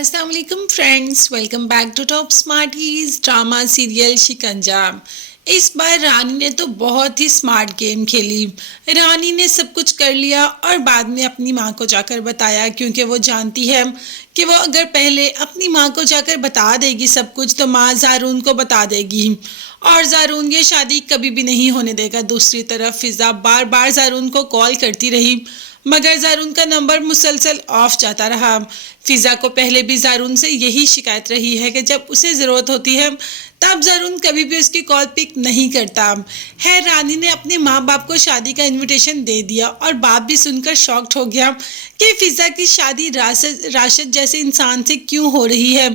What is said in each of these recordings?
अस्सलाम वालेकुम friends, welcome back to top smarties drama serial Shikanja. इस बार रानी ने तो बहुत ही स्मार्ट गेम खेली। रानी ने सब कुछ कर लिया और बाद में अपनी माँ को जाकर बताया, क्योंकि वो जानती है कि वो अगर पहले अपनी माँ को जाकर बता देगी सब कुछ तो माँ ज़ारून को बता देगी और ज़ारून ये शादी कभी भी नहीं होने देगा। दूसरी तरफ फिज़ा बार बार ज़ारून को कॉल करती रही, मगर ज़ारून का नंबर मुसलसल ऑफ जाता रहा। फिज़ा को पहले भी ज़ारून से यही शिकायत रही है कि जब उसे ज़रूरत होती है तब ज़ारून कभी भी उसकी कॉल पिक नहीं करता है। रानी ने अपने माँ बाप को शादी का इनविटेशन दे दिया और बाप भी सुनकर शॉक्ड हो गया कि फिज़ा की शादी राशिद जैसे इंसान से क्यों हो रही है।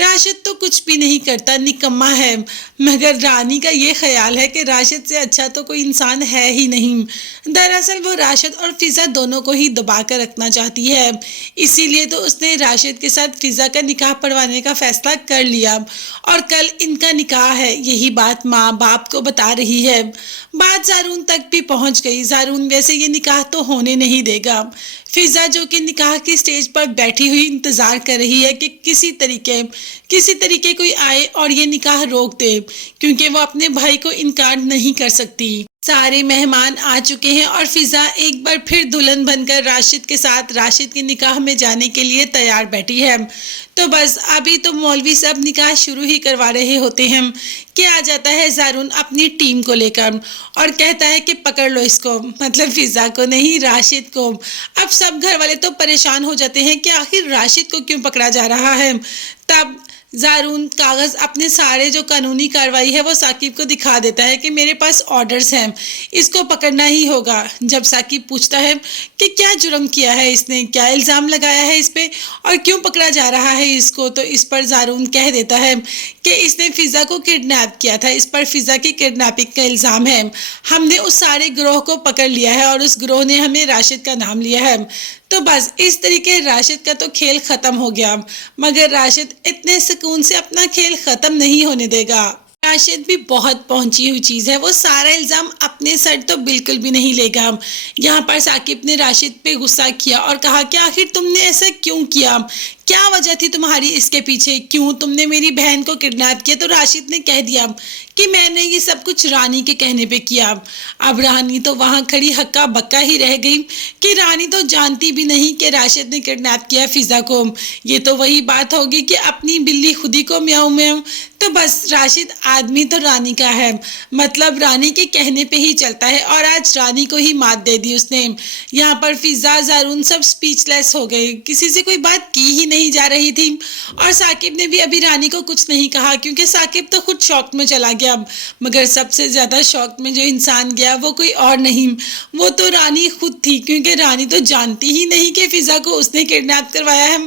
राशिद तो कुछ भी नहीं करता, निकम्मा है, मगर रानी का ये ख्याल है कि राशिद से अच्छा तो कोई इंसान है ही नहीं। दरअसल वो राशिद और फिज़ा दोनों को ही दबा कर रखना चाहती है, इसीलिए तो उसने राशिद के साथ फिज़ा का निकाह पढ़वाने का फैसला कर लिया और कल इनका निकाह है। यही बात माँ बाप को बता रही है। बात ज़ारून तक भी पहुँच गई। ज़ारून वैसे ये निकाह तो होने नहीं देगा। फिज़ा जो कि निकाह की स्टेज पर बैठी हुई इंतज़ार कर रही है कि किसी तरीके कोई आए और ये निकाह रोक दे, क्योंकि वो अपने भाई को इनकार नहीं कर सकती। सारे मेहमान आ चुके हैं और फिज़ा एक बार फिर दुल्हन बनकर राशिद के साथ राशिद के निकाह में जाने के लिए तैयार बैठी है। तो बस अभी तो मौलवी सब निकाह शुरू ही करवा रहे होते हैं कि आ जाता है ज़ारून अपनी टीम को लेकर और कहता है कि पकड़ लो इसको, मतलब फिज़ा को नहीं, राशिद को। अब सब घर वाले तो परेशान हो जाते हैं कि आखिर राशिद को क्यों पकड़ा जा रहा है। तब ज़ारून कागज़ अपने सारे जो कानूनी कार्रवाई है वो साकिब को दिखा देता है कि मेरे पास ऑर्डर्स हैं, इसको पकड़ना ही होगा। जब साकिब पूछता है कि क्या जुर्म किया है इसने, क्या इल्ज़ाम लगाया है इस पे और क्यों पकड़ा जा रहा है इसको, तो इस पर ज़ारून कह देता है कि इसने फिज़ा को किडनैप किया था, इस पर फिज़ा की किडनैपिंग का इल्ज़ाम है। हमने उस सारे गिरोह को पकड़ लिया है और उस गिरोह ने हमें राशिद का नाम लिया है। तो बस इस तरीके राशिद का तो खेल ख़त्म हो गया, मगर राशिद इतने सुकून से अपना खेल ख़त्म नहीं होने देगा। राशिद भी बहुत पहुंची हुई चीज़ है, वो सारा इल्ज़ाम अपने सर तो बिल्कुल भी नहीं लेगा। यहाँ पर साकिब ने राशिद पे गुस्सा किया और कहा कि आखिर तुमने ऐसा क्यों किया, क्या वजह थी तुम्हारी इसके पीछे, क्यों तुमने मेरी बहन को किडनैप किया। तो राशिद ने कह दिया कि मैंने ये सब कुछ रानी के कहने पे किया। अब रानी तो वहाँ खड़ी हक्का बक्का ही रह गई कि रानी तो जानती भी नहीं कि राशिद ने किडनैप किया फिज़ा को। ये तो वही बात होगी कि अपनी बिल्ली खुदी को म्याऊं म्याऊं। तो बस राशिद आदमी तो रानी का है, मतलब रानी के कहने पे ही चलता है और आज रानी को ही मात दे दी उसने। यहाँ पर फिज़ा ज़ारून सब स्पीचलेस हो गए, किसी से कोई बात की ही नहीं जा रही थी और साकिब ने भी अभी रानी को कुछ नहीं कहा, क्योंकि साकिब तो खुद शॉक में चला गया। मगर सबसे ज़्यादा शॉक में जो इंसान गया वो कोई और नहीं, वो तो रानी खुद थी, क्योंकि रानी तो जानती ही नहीं कि फिज़ा को उसने किडनैप करवाया है।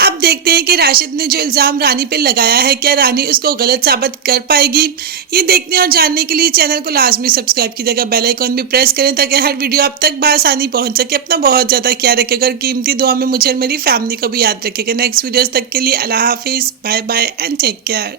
अब देखते हैं कि राशिद ने जो इल्ज़ाम रानी पे लगाया है क्या रानी उसको गलत साबित कर पाएगी। ये देखने और जानने के लिए चैनल को लाजमी सब्सक्राइब कीजिएगा, बेल आइकॉन भी प्रेस करें ताकि हर वीडियो आप तक बआसानी पहुंच सके। अपना बहुत ज़्यादा ख्याल रखिएगा और कीमती दुआ में मुझे और मेरी फैमिली को भी याद रखिएगा। नेक्स्ट वीडियोस तक के लिए अल्लाह हाफिज़, bye bye and take care.